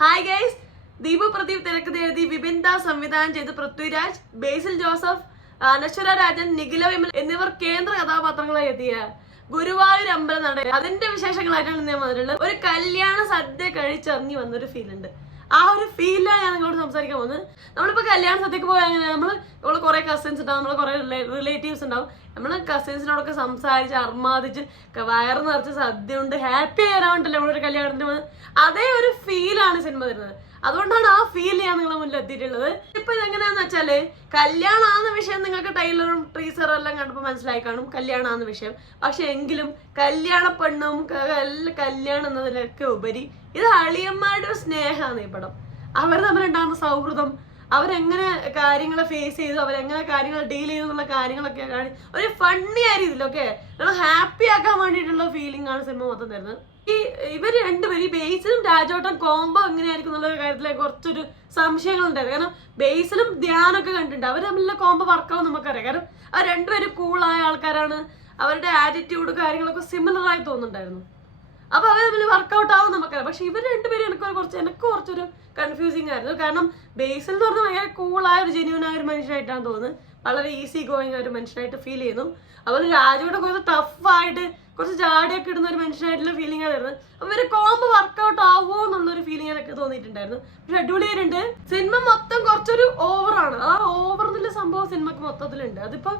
Hi guys, Deepu Pradeep തിരക്കഥ എഴുതി വിപിൻ ദാസ് സംവിധാനം ചെയ്ത് പൃഥ്വിരാജ്, ബേസിൽ ജോസഫ്, നശ്വര രാജൻ, നിഖില വിമൽ എന്നിവർ കേന്ദ്ര കഥാപാത്രങ്ങളായി എത്തിയ ഗുരുവായൂർ അമ്പലം നട അതിന്റെ വിശേഷങ്ങളായിട്ടാണ് ഞാൻ വന്നിട്ടുള്ളത്. ഒരു കല്യാണ സദ്യ കഴിച്ചിറങ്ങി വന്നൊരു ഫീൽ ഉണ്ട്. ആ ഒരു ഫീലാണ് ഞാൻ നിങ്ങളോട് സംസാരിക്കാൻ പോകുന്നത്. നമ്മളിപ്പോൾ കല്യാണ സദ്യക്ക് പോയാൽ അങ്ങനെ നമ്മൾ കുറേ കസിൻസ് ഉണ്ടാവും, നമ്മൾ കുറേ റിലേറ്റീവ്സ് ഉണ്ടാവും. നമ്മൾ കസിൻസിനോടൊക്കെ സംസാരിച്ച് അർമാദിച്ച് വയറ് നിറച്ച് സദ്യ ഉണ്ട് ഹാപ്പി ആയിട്ടാണല്ലോ നമ്മളൊരു കല്യാണത്തിന് പോകുന്നത്. അതേ ഒരു ഫീലാണ് സിനിമ തരുന്നത്. അതുകൊണ്ടാണ് ആ ഫീൽ ഞാൻ നിങ്ങളെ മുന്നിൽ എത്തിയിട്ടുള്ളത്. ഇപ്പൊ ഇതെങ്ങനെയാന്ന് വെച്ചാല്, കല്യാണാന്ന വിഷയം നിങ്ങൾക്ക് ടൈലറും ടീച്ചറും എല്ലാം കണ്ടപ്പോൾ മനസ്സിലായി കാണും, കല്യാണാന്ന വിഷയം. പക്ഷെ എങ്കിലും കല്യാണ പെണ്ണും കല്യാണം എന്നതിലൊക്കെ ഉപരി ഇത് അളിയന്മാരുടെ ഒരു സ്നേഹമാണ് ഈ പടം. അവർ തമ്മിലുണ്ടാകുന്ന സൗഹൃദം, അവരെങ്ങനെ കാര്യങ്ങളെ ഫേസ് ചെയ്തു, അവരെങ്ങനെ കാര്യങ്ങൾ ഡീൽ ചെയ്തു എന്നുള്ള കാര്യങ്ങളൊക്കെ കാണി ഒരു ഫണ്ണി ആയ രീതിയിലൊക്കെ നമ്മൾ ഹാപ്പി ആക്കാൻ വേണ്ടിയിട്ടുള്ള ഫീലിംഗ് ആണ് സിനിമ മൊത്തം തരുന്നത്. ഇവർ രണ്ടുപേരും, ഈ ബേസിലും രാജോട്ടൻ കോംബോ എങ്ങനെയായിരിക്കും എന്നുള്ള കാര്യത്തിലെ കുറച്ചൊരു സംശയങ്ങളുണ്ടായിരുന്നു. കാരണം ബേസിലും ധ്യാനമൊക്കെ കണ്ടിട്ടുണ്ട്, അവർ തമ്മിലുള്ള കോംബോ വർക്കാവും നമുക്കറിയാം. കാരണം അവർ രണ്ടുപേരും കൂളായ ആൾക്കാരാണ്, അവരുടെ ആറ്റിറ്റ്യൂഡ് കാര്യങ്ങളൊക്കെ സിമിലർ ആയി തോന്നുന്നുണ്ടായിരുന്നു. അപ്പൊ അവർ തമ്മിൽ വർക്കൗട്ട് ആവും നമുക്കറിയാം. പക്ഷെ ഇവർ രണ്ടുപേരും എനിക്ക് കുറച്ചൊരു കൺഫ്യൂസിങ് ആയിരുന്നു. കാരണം ബേസിൽ എന്ന് പറഞ്ഞാൽ ഭയങ്കര കൂളായ ഒരു ജെന്യൂനായ ഒരു മനുഷ്യനായിട്ടാണ് തോന്നുന്നത്, വളരെ ഈസി ഗോയിങ് ആയ ഒരു മനുഷ്യനായിട്ട് ഫീൽ ചെയ്യുന്നു. അതുപോലെ രാജുവിടെ കുറച്ച് ടഫായിട്ട് കുറച്ച് ജാടിയൊക്കെ ഇടുന്ന ഒരു മനുഷ്യനായിട്ടുള്ള ഫീലിംഗ് ആയിരുന്നു. അപ്പൊ ഇവര് കോംബോ വർക്കൗട്ട് ആവുമോ എന്നുള്ളൊരു ഫീലിംഗ് എനിക്ക് തോന്നിയിട്ടുണ്ടായിരുന്നു. പക്ഷെ അടിപൊളിയായിട്ടുണ്ട്. സിനിമ മൊത്തം കുറച്ചൊരു ഓവറാണ്. ആ ഓവർ എന്നുള്ള സംഭവം സിനിമക്ക് മൊത്തത്തിലുണ്ട്. അതിപ്പോ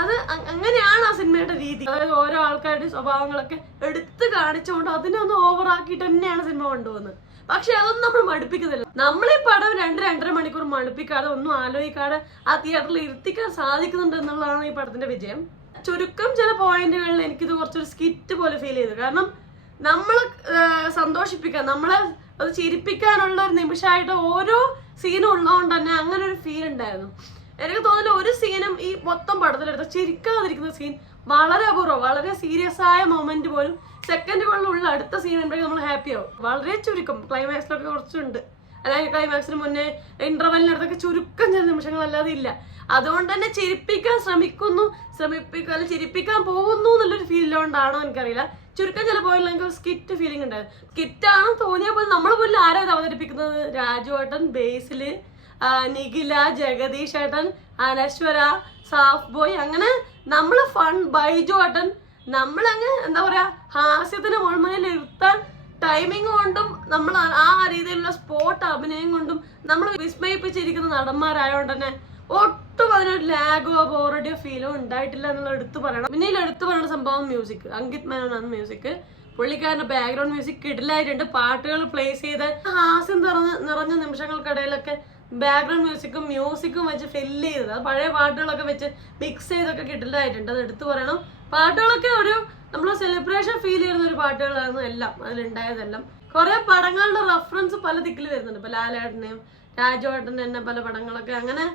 അത് അങ്ങനെയാണ് ആ സിനിമയുടെ രീതി. അതായത് ഓരോ ആൾക്കാരുടെ സ്വഭാവങ്ങളൊക്കെ എടുത്ത് കാണിച്ചുകൊണ്ട് അതിനൊന്ന് ഓവറാക്കിയിട്ട് തന്നെയാണ് സിനിമ കൊണ്ടുപോകുന്നത്. പക്ഷെ അതൊന്നും നമ്മൾ മടുപ്പിക്കുന്നില്ല. നമ്മളീ പടം 2-2.5 മണിക്കൂർ മടുപ്പിക്കാതെ ഒന്നും ആലോചിക്കാതെ ആ തിയേറ്ററിൽ ഇരുത്തിക്കാൻ സാധിക്കുന്നുണ്ട് എന്നുള്ളതാണ് ഈ പടത്തിന്റെ വിജയം. ചുരുക്കം ചില പോയിന്റുകളിൽ എനിക്കിത് കുറച്ചൊരു സ്കിറ്റ് പോലെ ഫീൽ ചെയ്തു. കാരണം നമ്മളെ സന്തോഷിപ്പിക്കാൻ, നമ്മളെ അത് ചിരിപ്പിക്കാനുള്ള ഒരു നിമിഷമായിട്ട് ഓരോ സീനും ഉള്ളതുകൊണ്ട് തന്നെ അങ്ങനെ ഒരു ഫീൽ ഉണ്ടായിരുന്നു. എനിക്ക് തോന്നുന്നില്ല ഒരു സീനും ഈ മൊത്തം പടത്തിലെടുത്ത ചിരിക്കാതിരിക്കുന്ന സീൻ വളരെ അപൂർവം. വളരെ സീരിയസ് ആയ മൊമെന്റ് പോലും സെക്കൻഡുകളിലുള്ള അടുത്ത സീൻ ഉണ്ടെങ്കിൽ നമ്മൾ ഹാപ്പി ആവും. വളരെ ചുരുക്കം, ക്ലൈമാക്സിലൊക്കെ കുറച്ചുണ്ട്, അല്ലെങ്കിൽ ക്ലൈമാക്സിന് മുന്നേ ഇന്റർവെല്ലിനടുത്തൊക്കെ ചുരുക്കം ചില നിമിഷങ്ങളല്ലാതെ ഇല്ല. അതുകൊണ്ട് തന്നെ ചിരിപ്പിക്കാൻ ചിരിപ്പിക്കാൻ പോകുന്നു എന്നുള്ളൊരു ഫീലിലോണ്ടാണോ എനിക്കറിയില്ല. ചുരുക്കം ചില പോയിന്റ് എനിക്ക് സ്കിറ്റ് ഫീലിംഗ് ഉണ്ടായിരുന്നു. സ്കിറ്റാണെന്ന് തോന്നിയാൽ പോലും നമ്മളെ പോലും ആരോ ഇത് അവതരിപ്പിക്കുന്നത്, രാജുവേട്ടൻ, ബേസില്, നിഖില, ജഗദീഷ് ഏട്ടൻ, അനശ്വര, സാഫ് ബോയ്, അങ്ങനെ നമ്മള് ബൈജു ഏട്ടൻ, നമ്മളങ്ങ് എന്താ പറയാ ഹാസ്യത്തിന് മുൾമുനയിൽ ഇരുത്താൻ ടൈമിങ് കൊണ്ടും നമ്മൾ ആ രീതിയിലുള്ള സ്പോട്ട് അഭിനയം കൊണ്ടും നമ്മൾ വിസ്മയിപ്പിച്ചിരിക്കുന്ന നടന്മാരായോണ്ട് തന്നെ ഒട്ടും അതിനൊരു ലാഗോ ബോറടിയോ ഫീലോ ഉണ്ടായിട്ടില്ല എന്നുള്ള എടുത്തു പറയണം. പിന്നെ എടുത്തു പറയുന്ന സംഭവം മ്യൂസിക്. അങ്കിത് മേനോനാണ് മ്യൂസിക്. പുള്ളിക്കാരന്റെ ബാക്ക്ഗ്രൗണ്ട് മ്യൂസിക് കിടിലായിട്ടുണ്ട്. പാട്ടുകൾ പ്ലേസ് ചെയ്ത് ഹാസ്യം നിറഞ്ഞ നിമിഷങ്ങൾക്കിടയിലൊക്കെ ബാക്ക്ഗ്രൗണ്ട് മ്യൂസിക്കും വെച്ച് ഫില്ല് ചെയ്തത്, പഴയ പാട്ടുകളൊക്കെ വെച്ച് മിക്സ് ചെയ്തൊക്കെ കിടിലായിട്ടുണ്ട്. അത് എടുത്തു പറയണം. പാട്ടുകളൊക്കെ ഒരു നമ്മളെ സെലിബ്രേഷൻ ഫീൽ ചെയ്യുന്ന ഒരു പാട്ടുകളായിരുന്നു എല്ലാം അതിലുണ്ടായതെല്ലാം. കുറെ പടങ്ങളുടെ റെഫറൻസ് പല ദിക്കിൽ വരുന്നുണ്ട്. ഇപ്പൊ ലാലേട്ടനെയും രാജുവേട്ടൻ്റെ തന്നെ പല പടങ്ങളൊക്കെ, അങ്ങനെ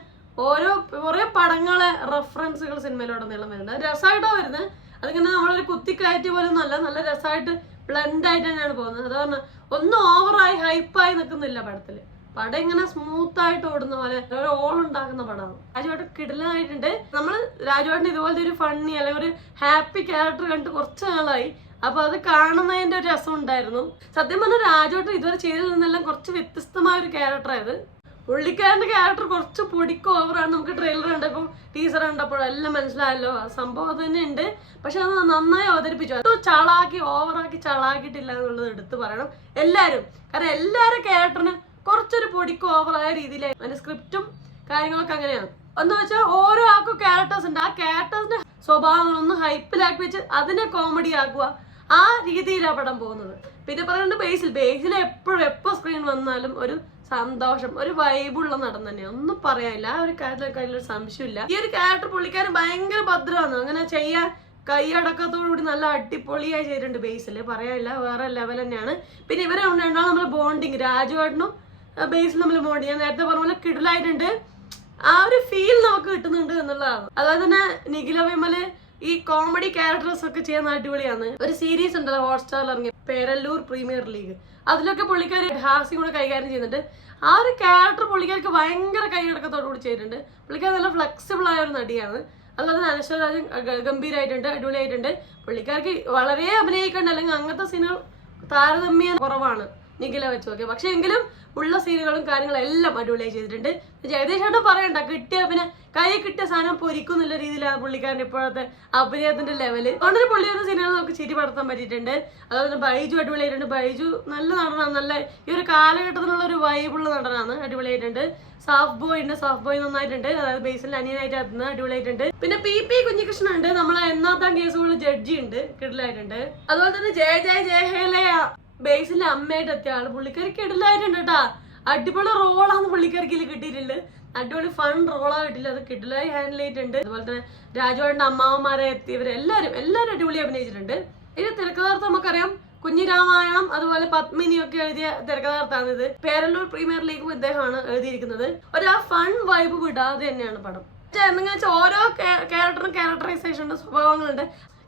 കുറെ പടങ്ങളെ റെഫറൻസുകൾ സിനിമയിലുടനീളം വരുന്നുണ്ട്. അത് രസമായിട്ടാണ് വരുന്നത്. അതിങ്ങനെ നമ്മളൊരു കുത്തിക്കയറ്റി പോലും നല്ല രസമായിട്ട് ബ്ലെൻഡ് ആയിട്ട് തന്നെയാണ് പോകുന്നത്. അത് പറഞ്ഞാൽ ഒന്നും ഓവറായി ഹൈപ്പായി നിൽക്കുന്നില്ല പടത്തില്. പടം ഇങ്ങനെ സ്മൂത്ത് ആയിട്ട് ഓടുന്ന പോലെ ഒരു ഓളുണ്ടാക്കുന്ന പടമാണ്. രാജുവേട്ടൻ കിടിലനായിട്ടുണ്ട്. നമ്മള് രാജുവേട്ടൻ ഇതുപോലത്തെ ഒരു ഫണ്ണി അല്ലെങ്കിൽ ഒരു ഹാപ്പി ക്യാരക്ടർ കണ്ട് കുറച്ച് നാളായി. അപ്പൊ അത് കാണുന്നതിന്റെ ഒരു രസം ഉണ്ടായിരുന്നു. സത്യം പറഞ്ഞാൽ രാജുവേട്ടൻ ഇതുവരെ ചെയ്തതിൽ നിന്നെല്ലാം കുറച്ച് വ്യത്യസ്തമായ ഒരു ക്യാരക്ടറായത്. പുള്ളിക്കാരന്റെ ക്യാരക്ടർ കുറച്ച് പൊടിക്ക് ഓവറാണ്. നമുക്ക് ട്രെയിലർ കണ്ടപ്പോൾ ടീസർ കണ്ടപ്പോൾ എല്ലാം മനസ്സിലായല്ലോ സംഭവം അത് തന്നെ ഉണ്ട്. പക്ഷെ അത് നന്നായി അവതരിപ്പിച്ചു. ഓവറാക്കി ചളാക്കിയിട്ടില്ല എന്നുള്ളത് എടുത്തു പറയണം എല്ലാരും. കാരണം എല്ലാവരുടെ ക്യാരക്ടറിന് കുറച്ചൊരു പൊടിക്ക് ഓവറായ രീതിയിലായി. അതിന്റെ സ്ക്രിപ്റ്റും കാര്യങ്ങളൊക്കെ അങ്ങനെയാണ്. എന്ന് വെച്ചാൽ ഓരോ ആൾക്കും ക്യാരക്ടേഴ്സ് ഉണ്ട്. ആ ക്യാരക്ടേഴ്സിന്റെ സ്വഭാവങ്ങളൊന്ന് ഹൈപ്പിലാക്കി വെച്ച് അതിനെ കോമഡി ആക്കുക, ആ രീതിയിലാണ് പടം പോകുന്നത്. പിന്നെ പറയുന്നത് ബേസിൽ എപ്പോ സ്ക്രീൻ വന്നാലും ഒരു സന്തോഷം, ഒരു വൈബുള്ള നടൻ തന്നെയാണ്. ഒന്നും പറയാനില്ല. ആ ഒരു കാര്യത്തിലൊക്കെ അതിലൊരു സംശയമില്ല. ഈ ഒരു ക്യാരക്ടർ പുള്ളിക്കാരൻ ഭയങ്കര ഭദ്രമാണ്. അങ്ങനെ ചെയ്യാൻ കൈയടക്കത്തോടുകൂടി നല്ല അടിപൊളിയായി ചെയ്തിട്ടുണ്ട് ബേസിൽ. പറയാനില്ല, വേറെ ലെവൽ തന്നെയാണ്. പിന്നെ ഇവരെ രണ്ടാളും നമ്മളെ ബോണ്ടിങ്, രാജുവേട്ടനും ബേസിൽ നമ്മൾ ബോണ്ടിങ് ഞാൻ നേരത്തെ പറഞ്ഞ പോലെ കിടിലായിട്ടുണ്ട്. ആ ഒരു ഫീൽ നമുക്ക് കിട്ടുന്നുണ്ട് എന്നുള്ളതാണ്. അതുപോലെ തന്നെ നിഖില വിമല് ഈ കോമഡി ക്യാരക്ടേഴ്സ് ഒക്കെ ചെയ്യാൻ അടിപൊളിയാണ്. ഒരു സീരീസ് ഉണ്ടല്ലോ ഹോട്ട്സ്റ്റാറിൽ ഇറങ്ങിയ പേരല്ലൂർ പ്രീമിയർ ലീഗ്, അതിലൊക്കെ പുള്ളിക്കാരി ഹാസ്യം കൂടെ കൈകാര്യം ചെയ്യുന്നുണ്ട്. ആ ഒരു ക്യാരക്ടർ പുള്ളിക്കാർക്ക് ഭയങ്കര കൈയടക്കത്തോടുകൂടി ചെയ്തിട്ടുണ്ട്. പുള്ളിക്കാർ നല്ല ഫ്ലെക്സിബിൾ ആയ ഒരു നടിയാണ്. അതുപോലെ തന്നെ അനശ്വര രാജൻ ഗംഭീരമായിട്ടുണ്ട്, അടിപൊളിയായിട്ടുണ്ട്. പുള്ളിക്കാർക്ക് വളരെ അഭിനയിക്കേണ്ട അല്ലെങ്കിൽ അങ്ങനത്തെ സീനുകൾ താരതമ്യം കുറവാണ്. നിഖില വെച്ച് നോക്കിയത്. പക്ഷെ എങ്കിലും ഉള്ള സീനുകളും കാര്യങ്ങളും എല്ലാം അടിപൊളിയായി ചെയ്തിട്ടുണ്ട്. ജഗദീഷ് ചേട്ടൻ പറയണ്ട, കിട്ടിയ പിന്നെ കൈ കിട്ടിയ സാധനം പൊരിക്കുന്നുള്ള രീതിയിലാണ് പുള്ളിക്കാരൻ ഇപ്പോഴത്തെ അഭിനയത്തിന്റെ ലെവല്. അതുകൊണ്ട് പുള്ളിയുടെ സിനിമകൾ നമുക്ക് ചിരി പടർത്താൻ പറ്റിയിട്ടുണ്ട്. അതുപോലെ ബൈജു അടിപൊളിയായിട്ടുണ്ട്. ബൈജു നല്ല നടനാണ്, നല്ല ഈ ഒരു കാലഘട്ടത്തിലുള്ള ഒരു വൈബുള്ള നടനാണ്, അടിപൊളിയായിട്ടുണ്ട്. സാഫ് ബോയ് ഉണ്ട്, സാഫ് ബോയ് നന്നായിട്ടുണ്ട്, അതായത് ബേസിൽ അനിയനായിട്ട് അതിന് അടിപൊളിയായിട്ടുണ്ട്. പിന്നെ പി കുഞ്ഞികൃഷ്ണൻ ഉണ്ട്, നമ്മളെ എന്നാത്താം കേസുകളിൽ ജഡ്ജി ഉണ്ട്, കിടലായിട്ടുണ്ട്. അതുപോലെ തന്നെ ജയഹേലയ ബേസിലെ അമ്മയായിട്ട് എത്തിയ ആള്, പുള്ളിക്കാരി കിടലായിട്ടുണ്ട് കേട്ടാ. അടിപൊളി റോളാണ് പുള്ളിക്കാരിക്ക് കിട്ടിയിട്ടുണ്ട്. അടിപൊളി ഫൺ റോളാ കിട്ടില്ല, അത് കിടലായി ഹാൻഡിൽ ചെയ്തിട്ടുണ്ട്. അതുപോലെ തന്നെ രാജുവേട്ടൻ്റെ അമ്മാവന്മാരെ എത്തിയവർ എല്ലാവരും അടിപൊളി അഭിനയിച്ചിട്ടുണ്ട്. ഇതിന്റെ തിരക്കഥാർത്ഥം നമുക്കറിയാം, കുഞ്ഞിരാമായണം അതുപോലെ പത്മിനി ഒക്കെ എഴുതിയ തിരക്കഥാർത്ഥാണ് ഇത്. പേരല്ലൂർ പ്രീമിയർ ലീഗും ഇദ്ദേഹമാണ് എഴുതിയിരിക്കുന്നത്. ഒരു ആ ഫൺ വൈബ് വിടാതെ തന്നെയാണ് പടം. എന്തെങ്കിലും വെച്ചാൽ ഓരോ ക്യാരക്ടറും ക്യാരക്ടറൈസേഷന്റെ സ്വഭാവങ്ങളുണ്ട്.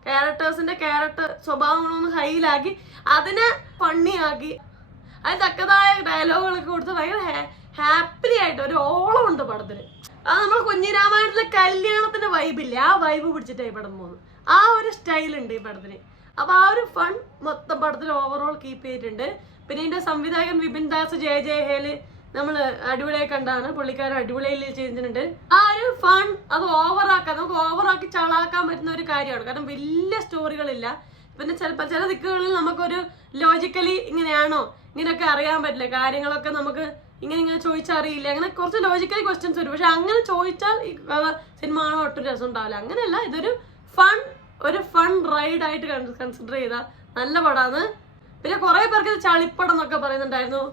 ക്യാരക്ടേഴ്സിന്റെ ക്യാരക്ടർ സ്വഭാവങ്ങളൊന്ന് ഹൈയിലാക്കി അതിനെ ഫണ്ണിയാക്കി അത് തക്കതായ ഡയലോഗുകളൊക്കെ കൊടുത്ത് ഭയങ്കര ഹാപ്പി ആയിട്ട് ഒരു ഓളം ഉണ്ട് പടത്തിന്. അത് നമ്മൾ കുഞ്ഞിരാമായണത്തിലെ കല്യാണത്തിന്റെ വൈബില്ല, ആ വൈബ് പിടിച്ചിട്ടായി പടം പോകുന്നത്. ആ ഒരു സ്റ്റൈലുണ്ട് ഈ പടത്തിന്. അപ്പൊ ആ ഒരു ഫൺ മൊത്തം പടത്തിൽ ഓവറോൾ കീപ്പ് ചെയ്തിട്ടുണ്ട്. പിന്നെ ഇതിന്റെ സംവിധായകൻ വിപിൻ ദാസ് ജയഹേല് നമ്മൾ അടിപൊളിയായി കണ്ടാണ്, പുള്ളിക്കാരൻ അടിപൊളിയിൽ ചെയ്തിട്ടുണ്ട്. ആ ഒരു ഫൺ അത് നമുക്ക് ഓവറാക്കി ചളാക്കാൻ പറ്റുന്ന ഒരു കാര്യമാണ്. കാരണം വലിയ സ്റ്റോറികളില്ല. പിന്നെ ചില ദിക്കുകളിൽ നമുക്കൊരു ലോജിക്കലി ഇങ്ങനെയാണോ ഇങ്ങനെയൊക്കെ അറിയാൻ പറ്റില്ല, കാര്യങ്ങളൊക്കെ നമുക്ക് ഇങ്ങനെ ചോദിച്ചറിയില്ല, അങ്ങനെ കുറച്ച് ലോജിക്കലി ക്വസ്റ്റ്യൻസ് വരും. പക്ഷെ അങ്ങനെ ചോദിച്ചാൽ ഈ സിനിമ കാണാൻ ഒട്ടും രസം ഉണ്ടാവില്ല. അങ്ങനെയല്ല, ഇതൊരു ഫൺ റൈഡ് ആയിട്ട് കൺസിഡർ ചെയ്ത നല്ല പടമാണ്. പിന്നെ കുറെ പേർക്ക് ഇത് ചളിപ്പടം എന്നൊക്കെ പറയുന്നുണ്ടായിരുന്നു,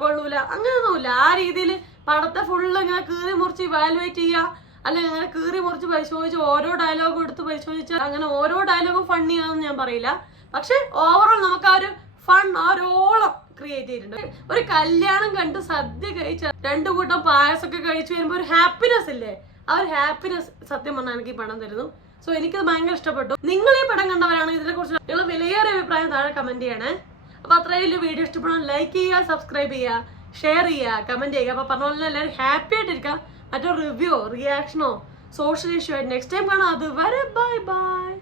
കൊള്ളൂല, അങ്ങനെയൊന്നുമില്ല. ആ രീതിയിൽ പടത്തെ ഫുള്ള് ഇങ്ങനെ കീറി മുറിച്ച് ഇവാലുവേറ്റ് ചെയ്യുക, അല്ലെങ്കിൽ അങ്ങനെ കീറി മുറിച്ച് പരിശോധിച്ച് ഓരോ ഡയലോഗും എടുത്ത് പരിശോധിച്ചാൽ അങ്ങനെ ഓരോ ഡയലോഗും ഫണ്ണിയാണെന്ന് ഞാൻ പറയില്ല. പക്ഷെ ഓവറോൾ നമുക്ക് ആ ഒരു ഫൺ ആ ഒരു ഓളം ക്രിയേറ്റ് ചെയ്തിട്ടുണ്ട്. ഒരു കല്യാണം കണ്ട് സദ്യ കഴിച്ച 2 കൂട്ടം പായസമൊക്കെ കഴിച്ചു വരുമ്പോൾ ഒരു ഹാപ്പിനെസ് ഇല്ലേ, ആ ഒരു ഹാപ്പിനെസ് സത്യം പറഞ്ഞാൽ എനിക്ക് ഈ പടം തരുന്നു. സോ എനിക്കത് ഭയങ്കര ഇഷ്ടപ്പെട്ടു. നിങ്ങൾ ഈ പടം കണ്ടവരാണ്, ഇതിനെ കുറിച്ച് നിങ്ങൾ വിലയേറിയ അഭിപ്രായം താഴെ കമന്റ് ചെയ്യണേ. അപ്പൊ അത്രയും വലിയ വീഡിയോ ഇഷ്ടപ്പെടാൻ ലൈക്ക് ചെയ്യുക, സബ്സ്ക്രൈബ് ചെയ്യുക, ഷെയർ ചെയ്യുക, കമന്റ് ചെയ്യുക. അപ്പൊ പറഞ്ഞ പോലെ എല്ലാവരും ഹാപ്പി ആയിട്ടിരിക്കുക. മറ്റൊരു റിവ്യൂ റിയാക്ഷനോ സോഷ്യൽ ഇഷ്യൂ ആയിട്ട് നെക്സ്റ്റ് ടൈം കാണാം. അതുവരെ ബൈ ബൈ.